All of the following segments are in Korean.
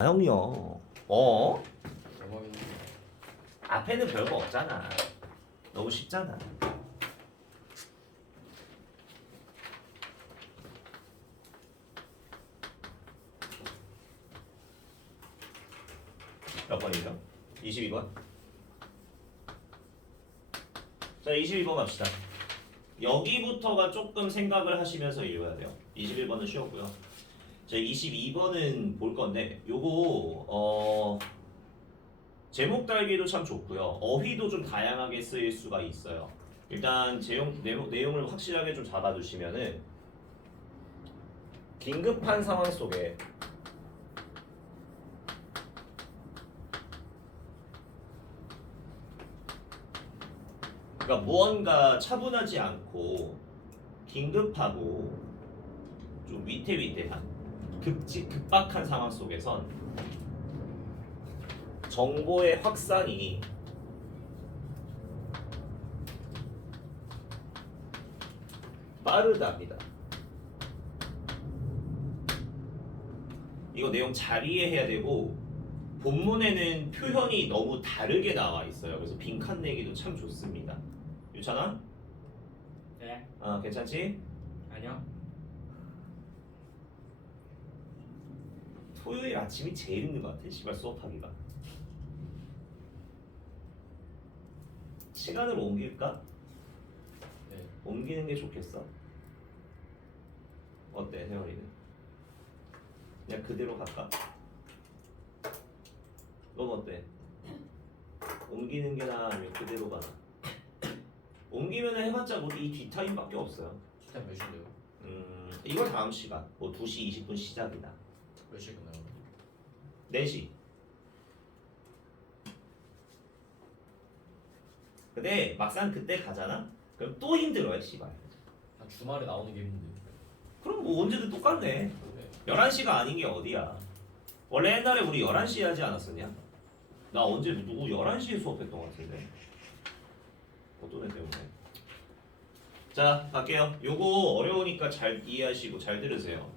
형이요. 어? 대박이네. 앞에는 별거 없잖아. 너무 쉽잖아. 몇 번이죠? 22번? 자, 22번 갑시다. 여기부터가 조금 생각을 하시면서 읽어야 돼요. 21번은 쉬웠고요. 자, 22번은 볼 건데 요거 제목 달기도 참 좋고요. 어휘도 좀 다양하게 쓰일 수가 있어요. 일단 내용을 확실하게 좀 잡아두시면은 긴급한 상황 속에 그러니까 무언가 차분하지 않고 긴급하고 좀 위태위태한 급박한 상황 속에선 정보의 확산이 빠르답니다. 이거 내용 잘 이해해야 되고 본문에는 표현이 너무 다르게 나와 있어요. 그래서 빈칸 내기도 참 좋습니다. 유찬아? 네. 괜찮지? 아니요. 토요일 아침이 제일 힘든 것 같아. 씨발 수업하기가. 시간을 옮길까? 네. 옮기는 게 좋겠어? 어때, 세월이는? 그냥 그대로 갈까? 넌 어때? 옮기는 게 나아 아니면 그대로 가나? 옮기면 해봤자 우리 이 뒷타임밖에 없어요. 시간 몇 시인데요? 이거 다음 시간 뭐 2시 20분 시작이다. 몇 시에 끝나요? 4시. 근데 막상 그때 가잖아? 그럼 또 힘들어요, 씨발. 한 주말에 나오는 게 힘든데. 그럼 뭐 언제든 똑같네. 네. 11시가 아닌 게 어디야. 원래 옛날에 우리 11시에 하지 않았었냐? 나 언제 누구 11시에 수업했던 것 같은데. 어떤 애 때문에. 자, 갈게요. 요거 어려우니까 잘 이해하시고 잘 들으세요.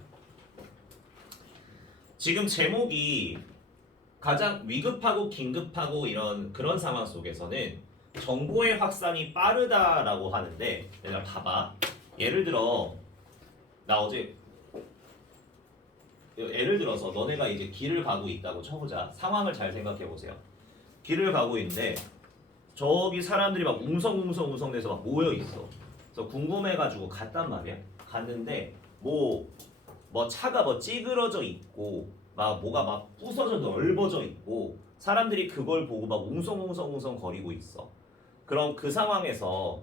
지금 제목이 가장 위급하고 긴급하고 이런 그런 상황 속에서는 정보의 확산이 빠르다라고 하는데 내가 봐봐. 예를 들어 나 어제 예를 들어서 너네가 이제 길을 가고 있다고 쳐보자. 상황을 잘 생각해 보세요. 길을 가고 있는데 저기 사람들이 막 웅성웅성돼서 막 모여 있어. 그래서 궁금해가지고 갔단 말이야. 갔는데 뭐 차가 뭐 찌그러져 있고 막 뭐가 막 부서져 넓어져 있고 사람들이 그걸 보고 막 웅성웅성 거리고 있어. 그럼 그 상황에서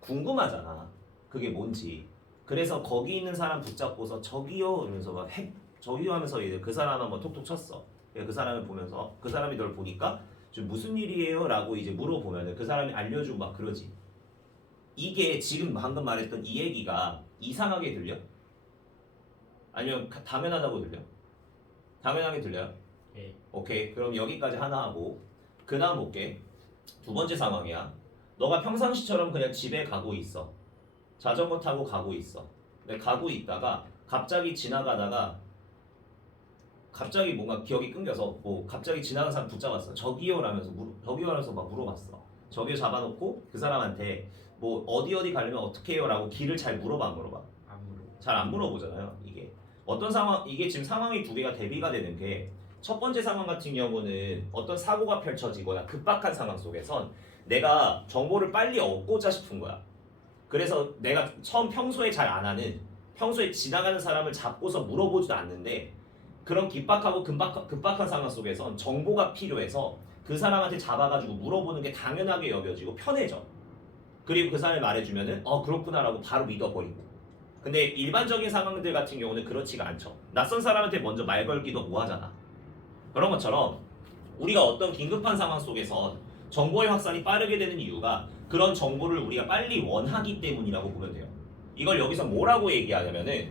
궁금하잖아. 그게 뭔지. 그래서 거기 있는 사람 붙잡고서 저기요 이러면서 막 저기요 하면서 이제 그 사람 한번 톡톡 쳤어. 그 사람을 보면서 그 사람이 널 보니까 지금 무슨 일이에요? 라고 이제 물어보면 그 사람이 알려주고 막 그러지. 이게 지금 방금 말했던 이 얘기가 이상하게 들려? 아니면 당연하다고 들려? 당연하게 들려요? 네. 오케이. 그럼 여기까지 하나 하고 그 다음 볼게. 두 번째 상황이야. 너가 평상시처럼 그냥 집에 가고 있어. 자전거 타고 가고 있어. 근데 가고 있다가 갑자기 지나가다가 갑자기 뭔가 기억이 끊겨서 뭐 갑자기 지나가는 사람 붙잡았어. 저기요 라면서 저기요 라면서 막 물어봤어. 저기요 잡아놓고 그 사람한테 뭐 어디 가려면 어떻게 해요? 라고 길을 잘 물어봐 안 물어봐? 안 물어. 잘 안 물어보잖아요. 이게 어떤 상황, 이게 지금 상황이 두 개가 대비가 되는 게 첫 번째 상황 같은 경우는 어떤 사고가 펼쳐지거나 급박한 상황 속에선 내가 정보를 빨리 얻고자 싶은 거야. 그래서 내가 평소에 잘 안 하는 평소에 지나가는 사람을 잡고서 물어보지도 않는데 그런 급박하고 급박한 상황 속에선 정보가 필요해서 그 사람한테 잡아가지고 물어보는 게 당연하게 여겨지고 편해져. 그리고 그 사람이 말해주면은 그렇구나라고 바로 믿어버리고. 근데 일반적인 상황들 같은 경우는 그렇지가 않죠. 낯선 사람한테 먼저 말 걸기도 뭐하잖아. 그런 것처럼 우리가 어떤 긴급한 상황 속에선 정보의 확산이 빠르게 되는 이유가 그런 정보를 우리가 빨리 원하기 때문이라고 보면 돼요. 이걸 여기서 뭐라고 얘기하냐면은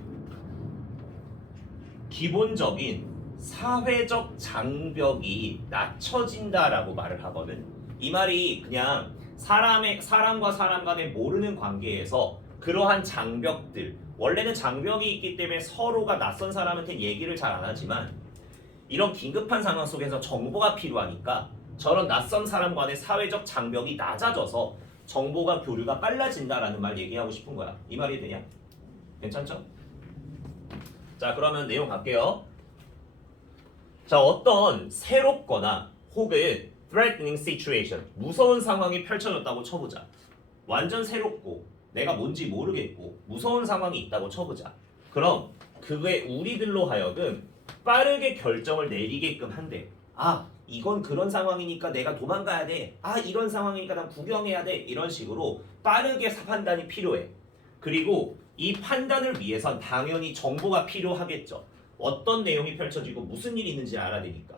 기본적인 사회적 장벽이 낮춰진다라고 말을 하거든. 이 말이 그냥 사람과 사람 간의 모르는 관계에서 그러한 장벽들, 원래는 장벽이 있기 때문에 서로가 낯선 사람한테 얘기를 잘 안 하지만 이런 긴급한 상황 속에서 정보가 필요하니까 저런 낯선 사람 간의 사회적 장벽이 낮아져서 정보가 교류가 빨라진다라는 말 얘기하고 싶은 거야. 이 말이 되냐? 괜찮죠? 자, 그러면 내용 갈게요. 자, 어떤 새롭거나 혹은 threatening situation, 무서운 상황이 펼쳐졌다고 쳐보자. 완전 새롭고 내가 뭔지 모르겠고 무서운 상황이 있다고 쳐보자. 그럼 그게 우리들로 하여금 빠르게 결정을 내리게끔 한대. 아, 이건 그런 상황이니까 내가 도망가야 돼. 아, 이런 상황이니까 난 구경해야 돼. 이런 식으로 빠르게 판단이 필요해. 그리고 이 판단을 위해선 당연히 정보가 필요하겠죠. 어떤 내용이 펼쳐지고 무슨 일이 있는지 알아야 되니까.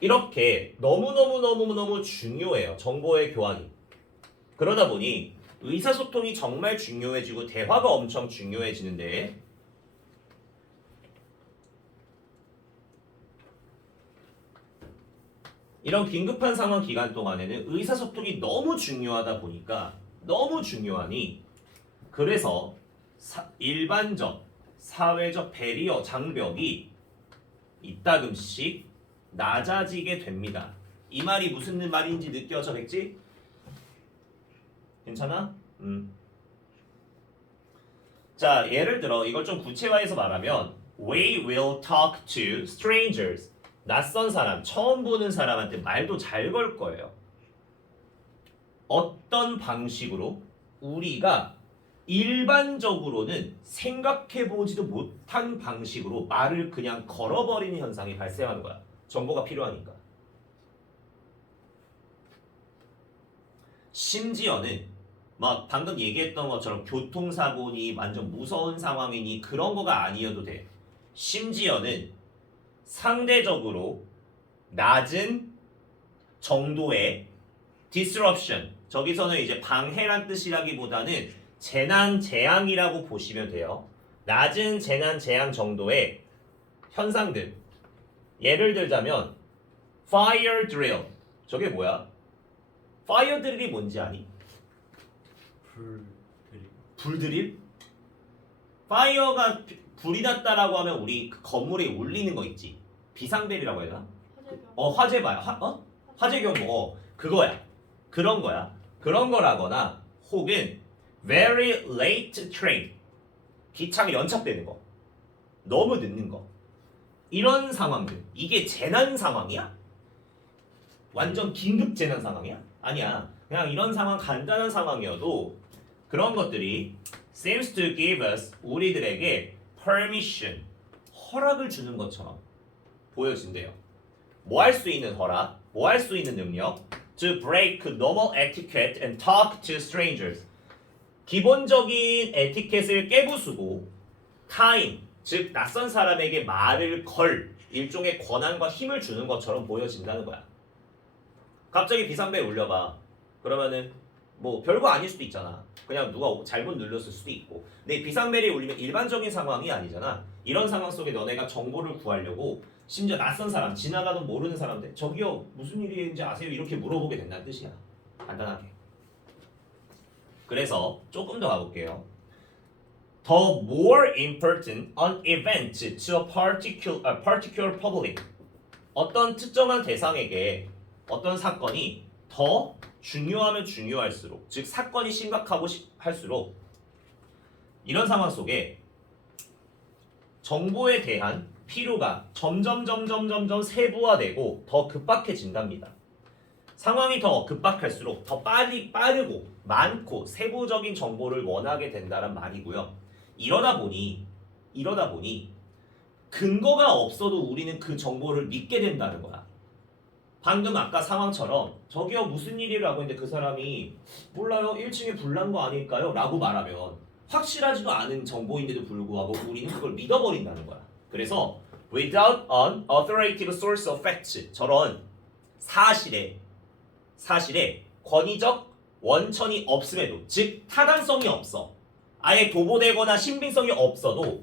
이렇게 너무너무 중요해요. 정보의 교환이. 그러다 보니 의사소통이 정말 중요해지고 대화가 엄청 중요해지는데 이런 긴급한 상황 기간 동안에는 의사소통이 너무 중요하다 보니까 너무 중요하니 그래서 일반적 사회적 배리어 장벽이 이따금씩 낮아지게 됩니다. 이 말이 무슨 말인지 느껴져 겠지? 괜찮아? 자, 예를 들어 이걸 좀 구체화해서 말하면 We will talk to strangers. 낯선 사람, 처음 보는 사람한테 말도 잘 걸 거예요. 어떤 방식으로? 우리가 일반적으로는 생각해보지도 못한 방식으로 말을 그냥 걸어버리는 현상이 발생하는 거야. 정보가 필요하니까. 심지어는 막 방금 얘기했던 것처럼 교통사고니 완전 무서운 상황이니 그런 거가 아니어도 돼. 심지어는 상대적으로 낮은 정도의 disruption, 저기서는 이제 방해란 뜻이라기보다는 재난 재앙이라고 보시면 돼요. 낮은 재난 재앙 정도의 현상들. 예를 들자면 fire drill. 저게 뭐야? fire drill이 뭔지 아니? 불드릴? 파이어가 불이 났다라고 하면 우리 그 건물에 울리는 거 있지. 비상벨이라고 해야 되나? 화재봐요. 화재 경보. 그거야. 그런 거야. 그런 거라거나 혹은 very late train. 기차가 연착되는 거. 너무 늦는 거. 이런 상황들. 이게 재난 상황이야? 완전 긴급 재난 상황이야? 아니야. 그냥 이런 상황 간단한 상황이어도 그런 것들이 seems to give us 우리들에게 permission 허락을 주는 것처럼 보여진대요. 뭐 할 수 있는 허락, 뭐 할 수 있는 능력 to break normal etiquette and talk to strangers 기본적인 에티켓을 깨부수고 타임, 즉 낯선 사람에게 말을 걸 일종의 권한과 힘을 주는 것처럼 보여진다는 거야. 갑자기 비상벨 울려봐. 그러면은 뭐 별거 아닐 수도 있잖아. 그냥 누가 잘못 눌렀을 수도 있고. 근데 비상벨이 울리면 일반적인 상황이 아니잖아. 이런 상황 속에 너네가 정보를 구하려고 심지어 낯선 사람, 지나가던 모르는 사람들 저기요 무슨 일인지 아세요? 이렇게 물어보게 된다는 뜻이야. 간단하게. 그래서 조금 더 가볼게요. The more important an event to a particular public. 어떤 특정한 대상에게 어떤 사건이 더 중요하면 중요할수록, 즉 사건이 심각하고 할수록 이런 상황 속에 정보에 대한 필요가 점점 세부화되고 더 급박해진답니다. 상황이 더 급박할수록 더 빠르고 많고 세부적인 정보를 원하게 된다는 말이고요. 이러다 보니 근거가 없어도 우리는 그 정보를 믿게 된다는 거야. 방금 아까 상황처럼 저기요 무슨 일이라고 했는데 그 사람이 몰라요 1층에 불난 거 아닐까요? 라고 말하면 확실하지도 않은 정보인데도 불구하고 우리는 그걸 믿어버린다는 거야. 그래서 without an authoritative source of facts 저런 사실에 권위적 원천이 없음에도 즉 타당성이 없어 아예 도보되거나 신빙성이 없어도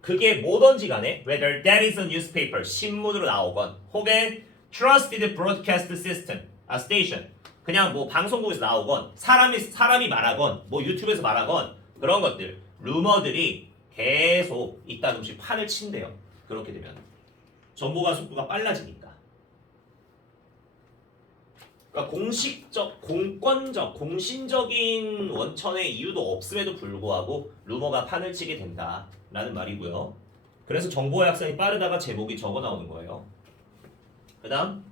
그게 뭐든지 간에 whether that is a newspaper 신문으로 나오건 혹은 trusted broadcast system station 그냥 뭐 방송국에서 나오건 사람이 말하건 뭐 유튜브에서 말하건 그런 것들 루머들이 계속 이따 음식 판을 친대요. 그렇게 되면 정보가 속도가 빨라지니까. 그러니까 공식적, 공권적, 공신적인 원천의 이유도 없음에도 불구하고 루머가 판을 치게 된다라는 말이고요. 그래서 정보의 확산이 빠르다가 제목이 적어 나오는 거예요. 그다음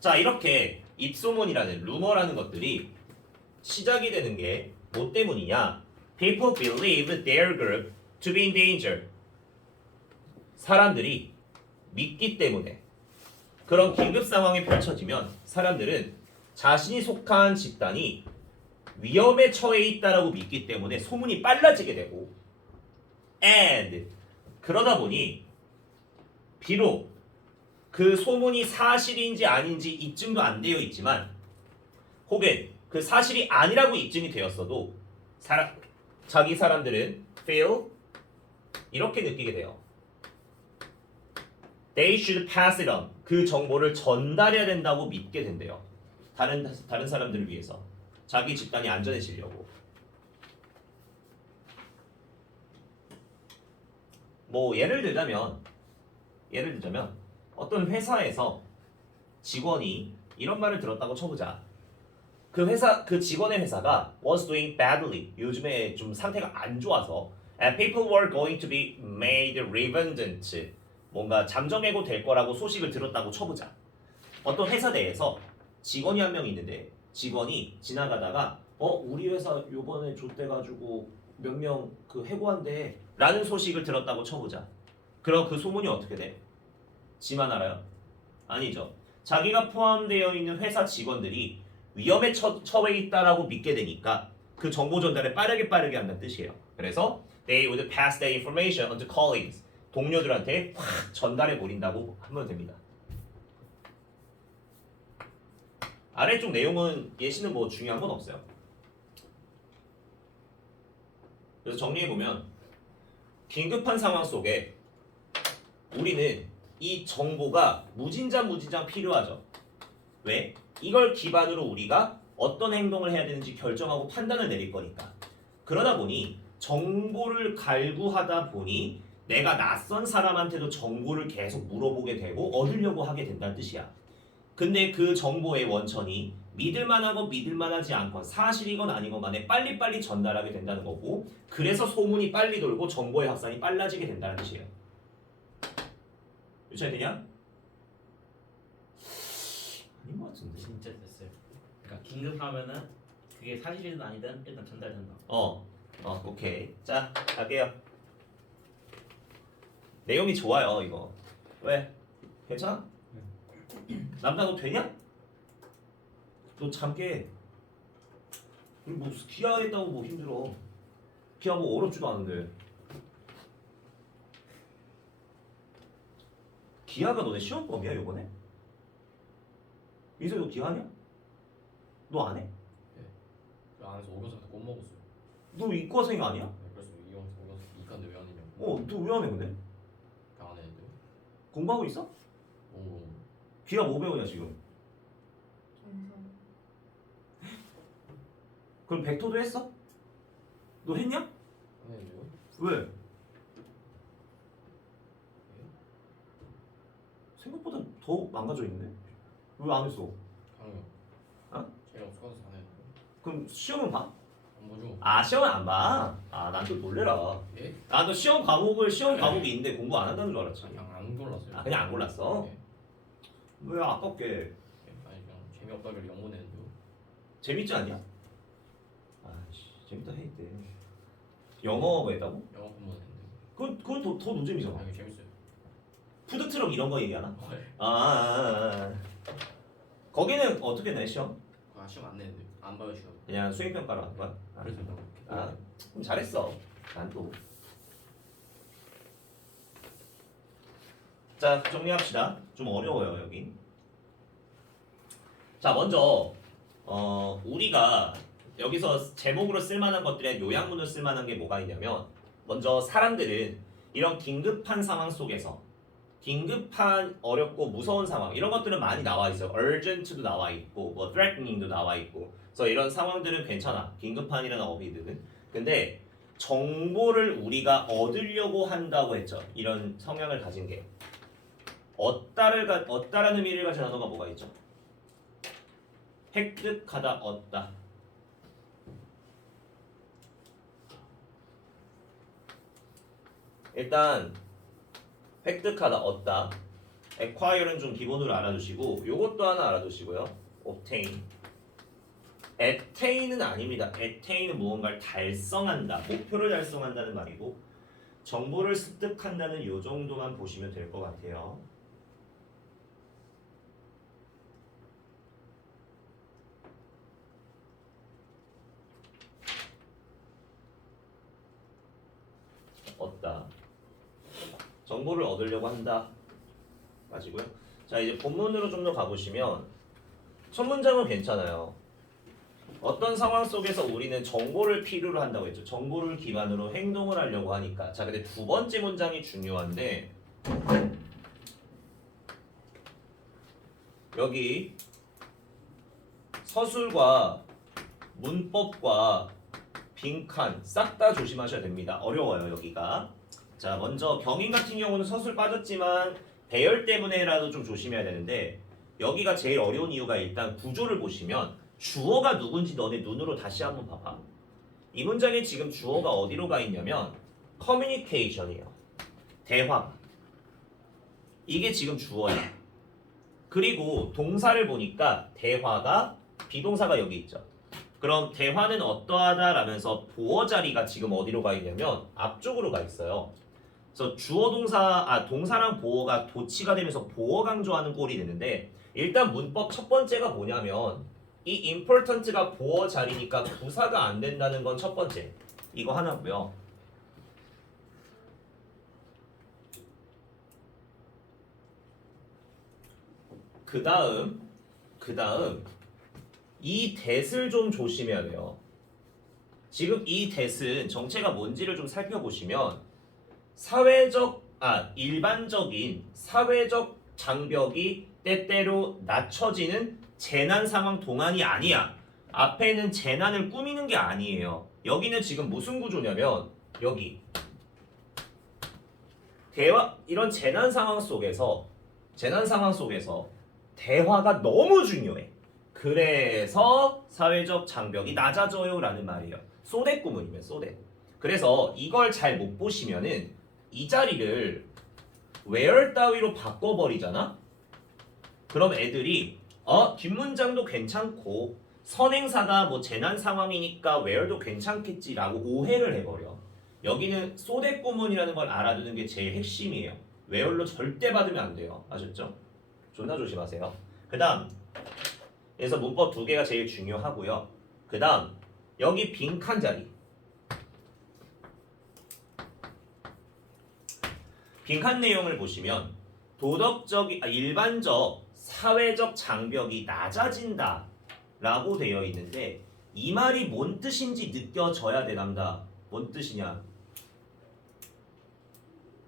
자 이렇게 입소문이라는 루머라는 것들이 시작이 되는 게 뭐 때문이냐? People believe their group to be in danger. 사람들이 믿기 때문에 그런 긴급 상황이 펼쳐지면 사람들은 자신이 속한 집단이 위험에 처해 있다라고 믿기 때문에 소문이 빨라지게 되고 and 그러다 보니 비록 그 소문이 사실인지 아닌지 입증도 안 되어 있지만 혹은 그 사실이 아니라고 입증이 되었어도 자기 사람들은 feel 이렇게 느끼게 돼요. They should pass it on. 그 정보를 전달해야 된다고 믿게 된대요. 다른 사람들을 위해서 자기 집단이 안전해지려고. 뭐 예를 들자면 어떤 회사에서 직원이 이런 말을 들었다고 쳐보자. 그 직원의 회사가 was doing badly. 요즘에 좀 상태가 안 좋아서 and people were going to be made redundant. 뭔가 잠정해고 될 거라고 소식을 들었다고 쳐보자. 어떤 회사 내에서 직원이 한 명 있는데 직원이 지나가다가 우리 회사 요번에 좆돼가지고 몇 명 그 해고한대 라는 소식을 들었다고 쳐보자. 그럼 그 소문이 어떻게 돼? 지만 알아요? 아니죠. 자기가 포함되어 있는 회사 직원들이 위험에 처해 있다라고 믿게 되니까 그 정보 전달을 빠르게 한다는 뜻이에요. 그래서 they would pass that information on to colleagues. 동료들한테 확 전달해 버린다고 하면 됩니다. 아래쪽 내용은 예시는 뭐 중요한 건 없어요. 그래서 정리해 보면 긴급한 상황 속에 우리는 이 정보가 무진장 필요하죠. 왜? 이걸 기반으로 우리가 어떤 행동을 해야 되는지 결정하고 판단을 내릴 거니까. 그러다 보니 정보를 갈구하다 보니 내가 낯선 사람한테도 정보를 계속 물어보게 되고 얻으려고 하게 된다는 뜻이야. 근데 그 정보의 원천이 믿을만하고 믿을만하지 않건 사실이건 아니건 간에 빨리빨리 전달하게 된다는 거고 그래서 소문이 빨리 돌고 정보의 확산이 빨라지게 된다는 뜻이에요. 유찬이 되냐? 아닌 것 같은데. 진짜 됐어요. 그러니까 긴급하면은 그게 사실이든 아니든 일단 전달된다. 오케이. 자, 갈게요. 내용이 좋아요, 이거. 왜? 괜찮아? 남자 너 되냐? 너 잠깨. 우리 뭐 기하했다고 뭐 힘들어. 기하 뭐 어렵지도 않은데. 기하가 너네 시험범이야, 요번에? 민석이 너 기하냐? 너 안 해? 그 안에서 오교수 때 못 먹었어요. 너 이과생 아니야? 네, 그래서 이형 오교수 이칸데 왜 안 했냐고. 너 왜 안 해 근데? 안 했는데. 공부하고 있어? 기하 뭐 배우냐 지금? 정성. 그럼 벡터도 했어? 너 했냐? 안 했는데요? 왜? 생각보다 더 망가져 있네. 왜 안 했어? 당연. 어? 제가 수고해서 안 했는데. 그럼 시험은 봐? 안 보죠. 아 시험은 안 봐? 아 난 또 놀래라. 예? 나도 시험 과목이 있는데 공부 안 한다는 줄 알았지. 그냥 안 골랐어요. 아 그냥 안 골랐어? 네. 왜 아깝게. 아니 그냥 재미없다길래 영문 했는데요. 재밌지 않냐? 아씨 재밌다 해 이때. 영어 했다고? 영어 공부는 했는데. 그건 더 노잼이잖아. 아니 재밌어요. 푸드트럭 이런 거 얘기하나? 네. 거기는 어떻게 내 시험? 아 시험 안 내는데 안 봐요 시험. 그냥 수행평가로 하는 거야? 그래서 그럼 잘했어. 난 또. 자 정리합시다. 좀 어려워요 여기. 자 먼저 우리가 여기서 제목으로 쓸만한 것들의 요약문을 쓸만한 게 뭐가 있냐면 먼저 사람들은 이런 긴급한 상황 속에서 긴급한 어렵고 무서운 상황 이런 것들은 많이 나와 있어요. urgent도 나와 있고 뭐 threatening도 나와 있고. 그래서 이런 상황들은 괜찮아. 긴급한이라는 어휘들은. 근데 정보를 우리가 얻으려고 한다고 했죠. 이런 성향을 가진 게. 얻다라는 의미를 가진 단어가 뭐가 있죠? 획득하다, 얻다. 일단 획득하다, 얻다. acquire는 좀 기본으로 알아두시고 요것도 하나 알아두시고요. obtain. attain은 아닙니다. attain은 무언가를 달성한다, 목표를 달성한다는 말이고 정보를 습득한다는 요 정도만 보시면 될 것 같아요. 얻다. 정보를 얻으려고 한다. 맞이고요. 자, 이제 본문으로 좀 더 가보시면 첫 문장은 괜찮아요. 어떤 상황 속에서 우리는 정보를 필요로 한다고 했죠. 정보를 기반으로 행동을 하려고 하니까. 자, 근데 두 번째 문장이 중요한데 여기 서술과 문법과 빈칸 싹 다 조심하셔야 됩니다. 어려워요 여기가. 자, 먼저 경인 같은 경우는 서술 빠졌지만 배열 때문에라도 좀 조심해야 되는데 여기가 제일 어려운 이유가 일단 구조를 보시면 주어가 누군지 너네 눈으로 다시 한번 봐봐. 이 문장에 지금 주어가 어디로 가 있냐면 커뮤니케이션이에요. 대화. 이게 지금 주어야. 그리고 동사를 보니까 대화가 비동사가 여기 있죠. 그럼 대화는 어떠하다 라면서 보어 자리가 지금 어디로 가 있냐면 앞쪽으로 가 있어요. 그래서 주어 동사랑 보어가 도치가 되면서 보어 강조하는 꼴이 되는데 일단 문법 첫 번째가 뭐냐면 이 important가 보어 자리니까 부사가 안 된다는 건 첫 번째. 이거 하나고요. 그 다음 이 that을 좀 조심해야 돼요. 지금 이 that은 정체가 뭔지를 좀 살펴보시면 일반적인 사회적 장벽이 때때로 낮춰지는 재난 상황 동안이 아니야. 앞에는 재난을 꾸미는 게 아니에요. 여기는 지금 무슨 구조냐면 여기 이런 재난 상황 속에서 대화가 너무 중요해. 그래서 사회적 장벽이 낮아져요 라는 말이에요. 소댓 구문이면 소댓. 그래서 이걸 잘 못 보시면은 이 자리를 where 따위로 바꿔버리잖아? 그럼 애들이 뒷문장도 괜찮고 선행사가 뭐 재난 상황이니까 where도 괜찮겠지라고 오해를 해버려. 여기는 소댓 구문이라는 걸 알아두는 게 제일 핵심이에요. where로 절대 받으면 안 돼요. 아셨죠? 존나 조심하세요. 그 다음 그래서 문법 두 개가 제일 중요하고요. 그 다음 여기 빈칸 자리. 빈칸 내용을 보시면 일반적 사회적 장벽이 낮아진다 라고 되어 있는데 이 말이 뭔 뜻인지 느껴져야 되남다. 뭔 뜻이냐?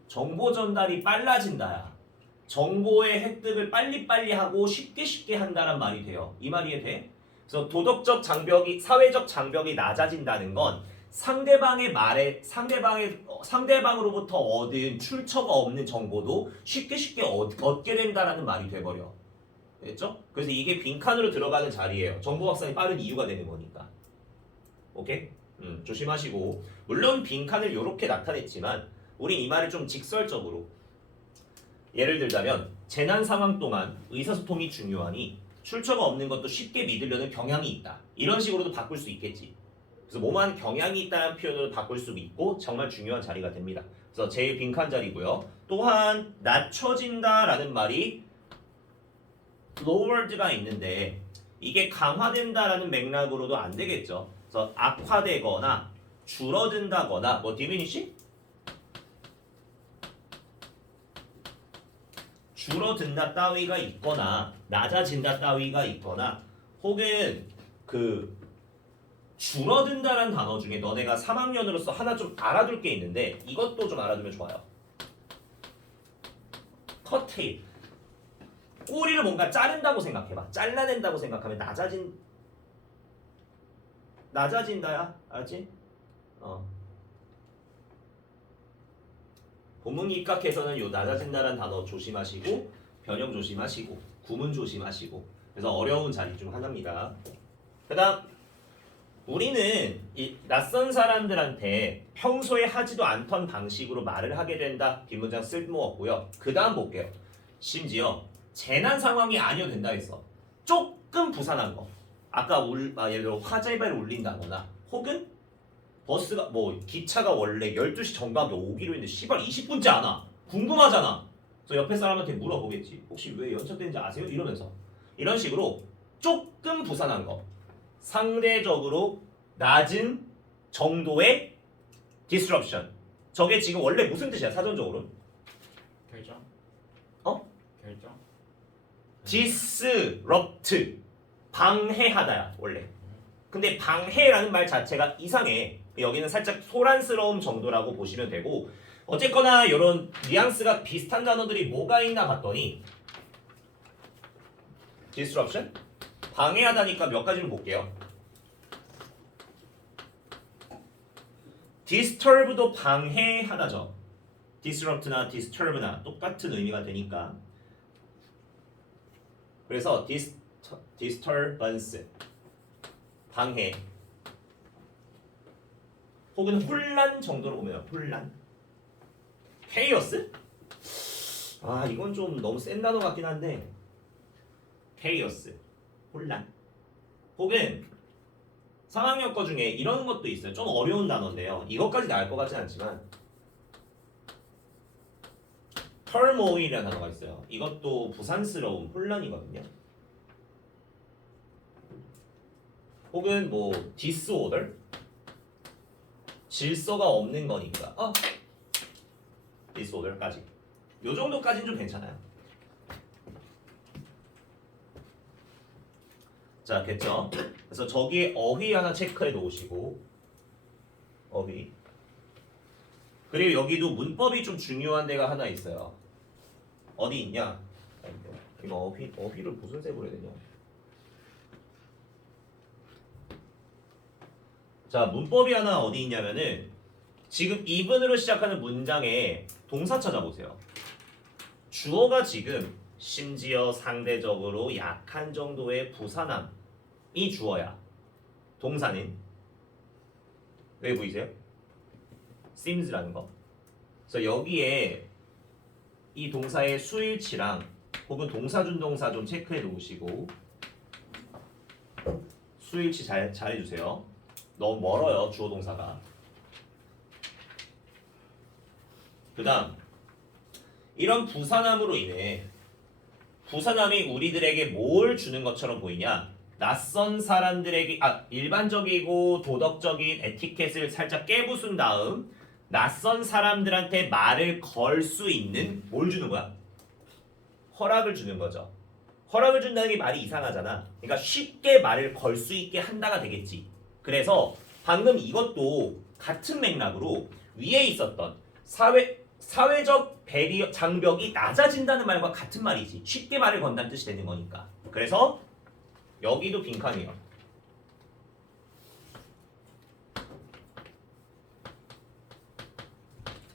정보 전달이 빨라진다야. 정보의 획득을 빨리빨리 하고 쉽게 한다는 말이 돼요. 이 말이 이해돼? 그래서 사회적 장벽이 낮아진다는 건 상대방으로부터 얻은 출처가 없는 정보도 쉽게 얻게 된다라는 말이 돼버려. 됐죠? 그래서 이게 빈칸으로 들어가는 자리예요. 정보 확산이 빠른 이유가 되는 거니까. 오케이? 조심하시고 물론 빈칸을 이렇게 나타냈지만 우린 이 말을 좀 직설적으로 예를 들자면 재난 상황 동안 의사소통이 중요하니 출처가 없는 것도 쉽게 믿으려는 경향이 있다. 이런 식으로도 바꿀 수 있겠지. 그래서 뭐만 경향이 있다는 표현으로 바꿀 수 있고 정말 중요한 자리가 됩니다. 그래서 제일 빈칸 자리고요. 또한 낮춰진다라는 말이 lowered가 있는데 이게 강화된다라는 맥락으로도 안 되겠죠. 그래서 악화되거나 줄어든다거나 뭐 diminish? 줄어든다 따위가 있거나 낮아진다 따위가 있거나 혹은 줄어든다라는 단어 중에 너네가 3학년으로서 하나 좀 알아둘 게 있는데 이것도 좀 알아두면 좋아요. 커테일. 꼬리를 뭔가 자른다고 생각해봐. 잘라낸다고 생각하면 낮아진다야. 알지? 본문 입각해서는 요 낮아진다란 단어 조심하시고 변형 조심하시고 구문 조심하시고 그래서 어려운 자리 중 하나입니다. 그다음 우리는 이 낯선 사람들한테 평소에 하지도 않던 방식으로 말을 하게 된다. 뒷문장 쓸모없고요. 그다음 볼게요. 심지어 재난 상황이 아니어도 된다 했어. 조금 부산한 거. 아까 예를 들어 화재발을 울린다거나 혹은 버스가 기차가 원래 12시 정각에 오기로 했는데 씨발 20분째 안 와. 궁금하잖아. 그래서 옆에 사람한테 물어보겠지. 혹시 왜 연착되는지 아세요? 이러면서 이런 식으로 조금 부산한 거. 상대적으로 낮은 정도의 disruption. 저게 지금 원래 무슨 뜻이야? 사전적으로? 결정. 어? 결정. disrupt. 방해하다야 원래. 근데 방해라는 말 자체가 이상해. 여기는 살짝 소란스러움 정도라고 보시면 되고 어쨌거나 이런 뉘앙스가 비슷한 단어들이 뭐가 있나 봤더니 disruption? 방해하다니까 몇 가지를 볼게요. disturb도 방해하다죠. disrupt나 disturb나 똑같은 의미가 되니까. 그래서 disturbance 방해 혹은 혼란 정도로 보면 혼란. chaos? 아 이건 좀 너무 센 단어 같긴 한데 chaos 혼란 혹은 상황역거 중에 이런 것도 있어요. 좀 어려운 단어인데요. 이것까지 나올 것 같진 않지만 turmoil이라는 단어가 있어요. 이것도 부산스러운 혼란이거든요. 혹은 disorder 질서가 없는 거니까 disorder까지 요 정도까지는 좀 괜찮아요. 자, 됐죠? 그래서 저기에 어휘 하나 체크해 놓으시고 어휘 그리고 여기도 문법이 좀 중요한 데가 하나 있어요. 어디 있냐? 이거 어휘를 무슨 색으로 해야 되냐? 자, 문법이 하나 어디 있냐면은 지금 even으로 시작하는 문장에 동사 찾아보세요. 주어가 지금 심지어 상대적으로 약한 정도의 부산함이 주어야. 동사는 왜 보이세요? seems라는 거. 그래서 여기에 이 동사의 수일치랑 혹은 동사준동사 좀 체크해 놓으시고 수일치 잘 해주세요. 너무 멀어요 주어 동사가. 그 다음 이런 부산함으로 인해 부산함이 우리들에게 뭘 주는 것처럼 보이냐? 낯선 사람들에게 일반적이고 도덕적인 에티켓을 살짝 깨부순 다음 낯선 사람들한테 말을 걸 수 있는 뭘 주는 거야? 허락을 주는 거죠. 허락을 준다는 게 말이 이상하잖아. 그러니까 쉽게 말을 걸 수 있게 한다가 되겠지. 그래서 방금 이것도 같은 맥락으로 위에 있었던 사회적 배리어 장벽이 낮아진다는 말과 같은 말이지. 쉽게 말을 건다는 뜻이 되는 거니까. 그래서 여기도 빈칸이에요.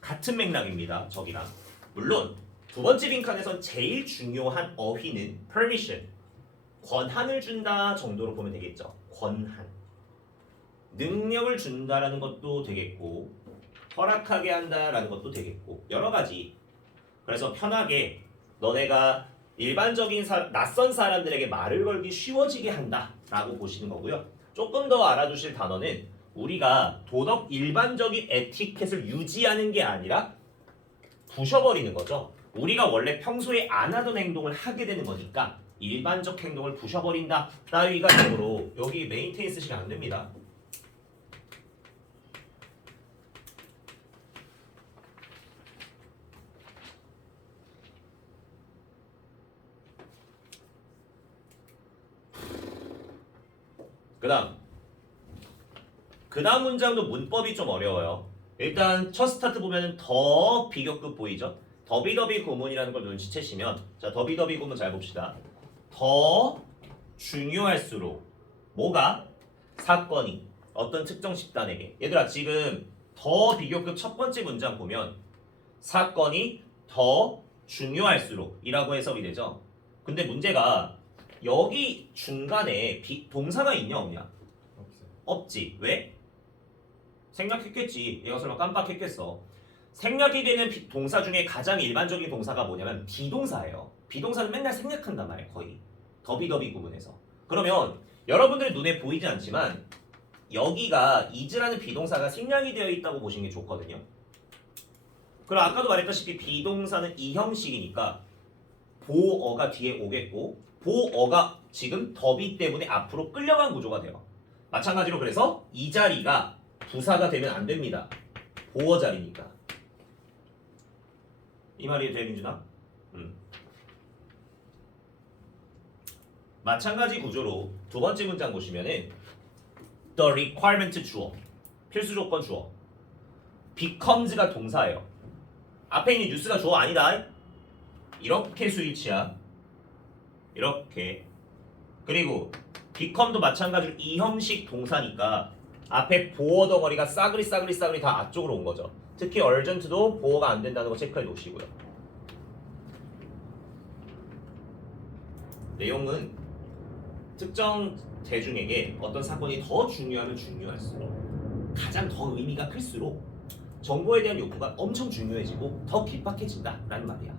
같은 맥락입니다. 저기랑. 물론 두 번째 빈칸에선 제일 중요한 어휘는 permission. 권한을 준다 정도로 보면 되겠죠. 권한. 능력을 준다라는 것도 되겠고 허락하게 한다라는 것도 되겠고 여러 가지. 그래서 편하게 너네가 일반적인 낯선 사람들에게 말을 걸기 쉬워지게 한다라고 보시는 거고요. 조금 더 알아두실 단어는 우리가 도덕 일반적인 에티켓을 유지하는 게 아니라 부셔버리는 거죠. 우리가 원래 평소에 안 하던 행동을 하게 되는 거니까 일반적 행동을 부셔버린다 따위가 되므로 여기 메인테인 쓰시면 안 됩니다. 그 다음 문장도 문법이 좀 어려워요. 일단 첫 스타트 보면 더 비교급 보이죠? 더비더비 구문이라는 걸 눈치채시면 자 더비더비 구문 잘 봅시다. 더 중요할수록 뭐가? 사건이 어떤 특정 집단에게 얘들아 지금 더 비교급 첫 번째 문장 보면 사건이 더 중요할수록 이라고 해석이 되죠. 근데 문제가 여기 중간에 동사가 있냐 없냐? 없어요. 없지. 왜? 생략했겠지. 얘가 설마 깜빡했겠어. 생략이 되는 동사 중에 가장 일반적인 동사가 뭐냐면 비동사예요. 비동사는 맨날 생략한단 말이에요. 거의 더비더비 구문에서. 그러면 여러분들 눈에 보이지 않지만 여기가 is라는 비동사가 생략이 되어 있다고 보시는 게 좋거든요. 그럼 아까도 말했다시피 비동사는 이 형식이니까 보어가 뒤에 오겠고 보어가 지금 더비 때문에 앞으로 끌려간 구조가 돼요. 마찬가지로 그래서 이 자리가 부사가 되면 안 됩니다. 보어 자리니까. 이 말이 돼, 민준아? 마찬가지 구조로 두 번째 문장 보시면은 the requirement 주어, 필수 조건 주어, becomes가 동사예요. 앞에 있는 뉴스가 주어 아니다. 이렇게 스위치야. 이렇게. 그리고 become도 마찬가지로 이 형식 동사니까 앞에 보어 덩어리가 싸그리 다 앞쪽으로 온 거죠. 특히 urgent도 보어가 안 된다는 거 체크해 놓으시고요. 내용은 특정 대중에게 어떤 사건이 더 중요하면 중요할수록 가장 더 의미가 클수록 정보에 대한 욕구가 엄청 중요해지고 더 긴박해진다라는 말이야.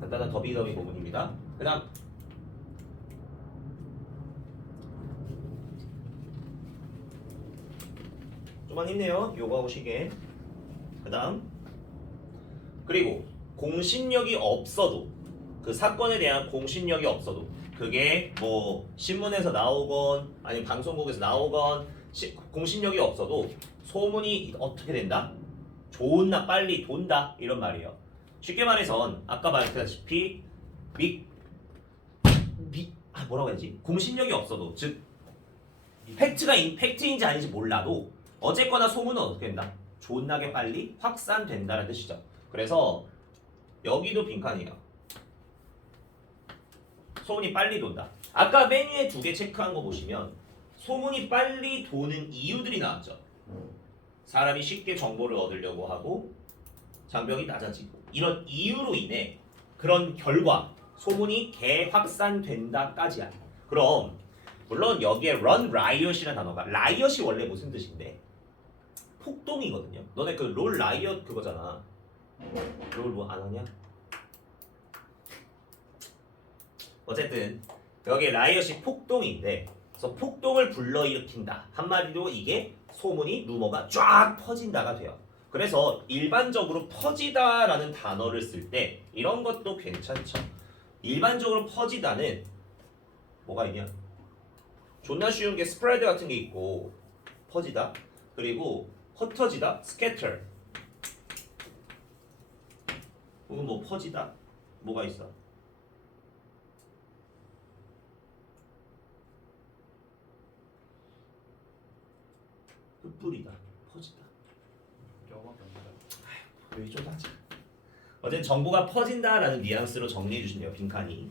간단한 더비더비 구문입니다. 그 다음 좀만 힘내요. 요거하고 시계. 그 다음 그리고 공신력이 없어도 그 사건에 대한 공신력이 없어도 그게 뭐 신문에서 나오건 아니면 방송국에서 나오건 공신력이 없어도 소문이 어떻게 된다? 좋나 빨리 돈다 이런 말이에요. 쉽게 말해선 아까 말했다시피 뭐라고 해야지? 공신력이 없어도 즉 팩트인지 아닌지 몰라도 어쨌거나 소문은 어떻게 된다? 존나게 빨리 확산된다는 뜻이죠. 그래서 여기도 빈칸이에요. 소문이 빨리 돈다. 아까 메뉴에 두 개 체크한 거 보시면 소문이 빨리 도는 이유들이 나왔죠. 사람이 쉽게 정보를 얻으려고 하고 장벽이 낮아지고 이런 이유로 인해 그런 결과 소문이 개확산된다까지야. 그럼 물론 여기에 run riot이라는 단어가 riot이 원래 무슨 뜻인데 폭동이거든요. 너네 그 롤 라이엇 그거잖아. 롤 뭐 안 하냐? 어쨌든 여기 라이엇이 폭동인데 그래서 폭동을 불러일으킨다. 한마디로 이게 소문이 루머가 쫙 퍼진다가 돼요. 그래서 일반적으로 퍼지다라는 단어를 쓸 때 이런 것도 괜찮죠. 일반적으로 퍼지다는 뭐가 있냐? 존나 쉬운 게 스프레드 같은 게 있고 퍼지다 그리고 흩어지다 scatter 혹은 뭐 퍼지다 뭐가 있어? 흩뿌리다 퍼지다 저거밖에 없어요. 왜 좀 하지? 어쨌든 정보가 퍼진다라는 뉘앙스로 정리해 주시면 돼요. 빈칸이.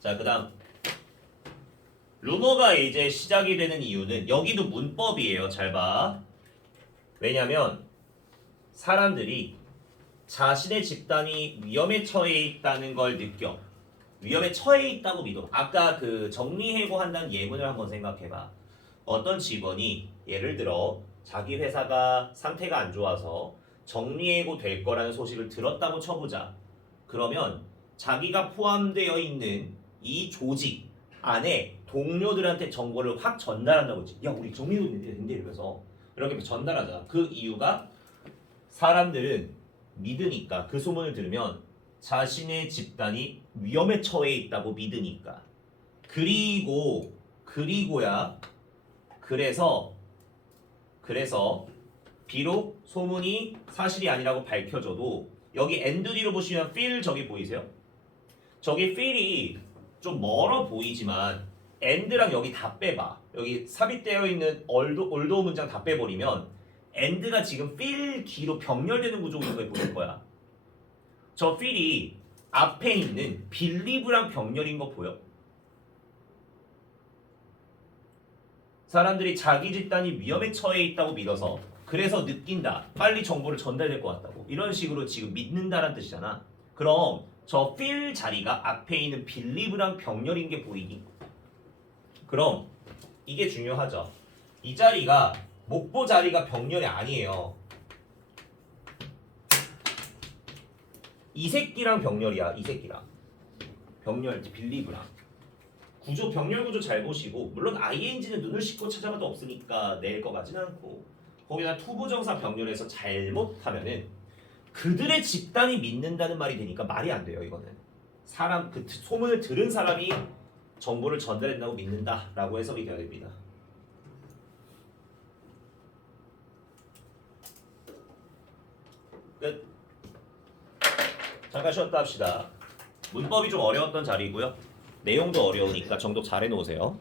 자, 그다음 루머가 이제 시작이 되는 이유는 여기도 문법이에요. 잘 봐. 왜냐면 사람들이 자신의 집단이 위험에 처해 있다는 걸 느껴. 위험에 처해 있다고 믿어. 아까 그 정리해고한다는 예문을 한번 생각해봐. 어떤 직원이 예를 들어 자기 회사가 상태가 안 좋아서 정리해고 될 거라는 소식을 들었다고 쳐보자. 그러면 자기가 포함되어 있는 이 조직 안에 동료들한테 정보를 확 전달한다고 했지. 야, 우리 정리해고 된대 이러면서 이렇게 전달하잖아. 그 이유가 사람들은 믿으니까 그 소문을 들으면 자신의 집단이 위험에 처해 있다고 믿으니까. 그리고야 그래서 비록 소문이 사실이 아니라고 밝혀져도 여기 엔드 뒤로 보시면 feel 저기 보이세요? 저기 feel이 좀 멀어 보이지만 and랑 여기 다 빼봐. 여기 삽입되어 있는 올도 문장 다 빼버리면 and가 지금 feel 기로 병렬되는 구조인 걸 보일 거야. 저 feel이 앞에 있는 believe랑 병렬인 거 보여? 사람들이 자기 집단이 위험에 처해 있다고 믿어서 그래서 느낀다. 빨리 정보를 전달될 것 같다고. 이런 식으로 지금 믿는다라는 뜻이잖아. 그럼 저 feel 자리가 앞에 있는 believe랑 병렬인 게 보이니? 그럼 이게 중요하죠. 이 자리가 목보 자리가 병렬이 아니에요. 이 새끼랑 병렬이야. 이 새끼랑 병렬 believe랑 구조 병렬 구조 잘 보시고 물론 ing는 눈을 씻고 찾아봐도 없으니까 낼 것 같진 않고 거기다 투부정사 병렬에서 잘못하면은 그들의 집단이 믿는다는 말이 되니까 말이 안 돼요. 이거는 사람 그 소문을 들은 사람이 정보를 전달한다고 믿는다라고 해석이 되어야 됩니다. 끝. 잠깐 쉬었다 합시다. 문법이 좀 어려웠던 자리고요. 내용도 어려우니까 정독 잘 해놓으세요.